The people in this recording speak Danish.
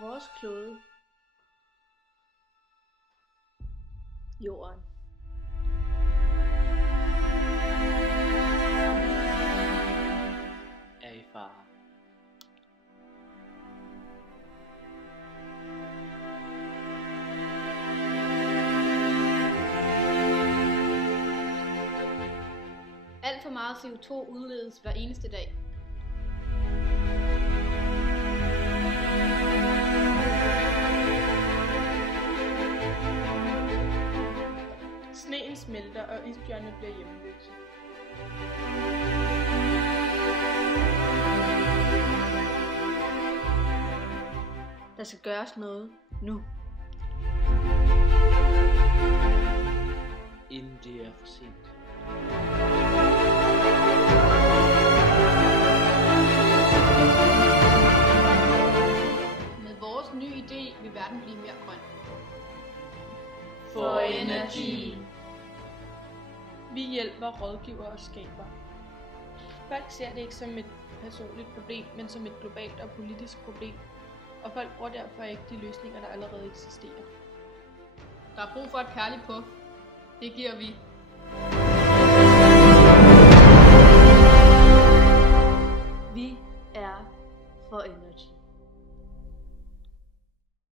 Vores klode. Jorden. Er i fare. Alt for meget CO2 udledes hver eneste dag. Sneen smelter, og isbjørnene bliver hjemløse. Der skal gøres noget nu. Inden det er for sent. Med vores nye idé vil verden blive mere grøn. For energi. Vi hjælper, rådgiver og skaber. Folk ser det ikke som et personligt problem, men som et globalt og politisk problem. Og folk bruger derfor ikke de løsninger, der allerede eksisterer. Der er brug for et kærligt puf. Det giver vi.